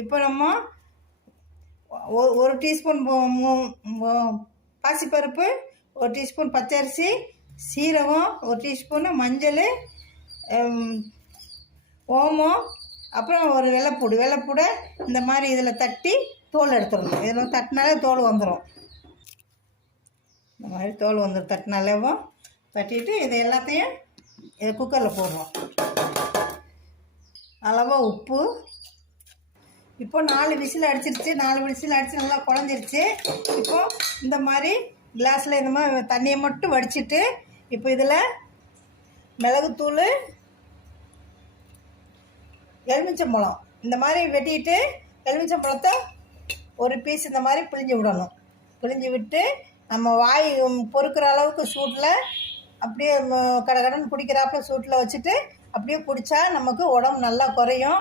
இப்போ நம்ம ஒரு டீஸ்பூன் பாசிப்பருப்பு, ஒரு டீஸ்பூன் பச்சரிசி, சீரகம், ஒரு டீஸ்பூன் மஞ்சள், ஓமம், அப்புறம் ஒரு வெள்ளைப்பூடை இந்த மாதிரி இதில் தட்டி தோல் எடுத்துடணும். இதில் தட்டினாலே தோல் வந்துடும். இந்த மாதிரி தோல் வந்துடும். தட்டினாலேவும் தட்டிட்டு இது எல்லாத்தையும் இதை குக்கரில் போடுறோம். அளவாக உப்பு. இப்போ 4 விசில் அடிச்சிருச்சு. 4 விசில் அடித்து நல்லா குழஞ்சிருச்சு. இப்போது இந்த மாதிரி கிளாஸில் இந்த மாதிரி தண்ணியை மட்டும் வடிச்சிட்டு இப்போ இதில் மிளகுத்தூள், எலுமிச்சம்பழம் இந்த மாதிரி வெட்டிட்டு எலுமிச்சம்பழத்தை ஒரு பீஸ் இந்த மாதிரி பிழிஞ்சு விடணும். பிழிஞ்சு விட்டு நம்ம வாய் பொறுக்கிற அளவுக்கு சூட்டில் அப்படியே கடகடன்னு குடிக்கிறாப்புல சூட்டில் வச்சுட்டு அப்படியே குடித்தா நமக்கு உடம்பு நல்லா குறையும்.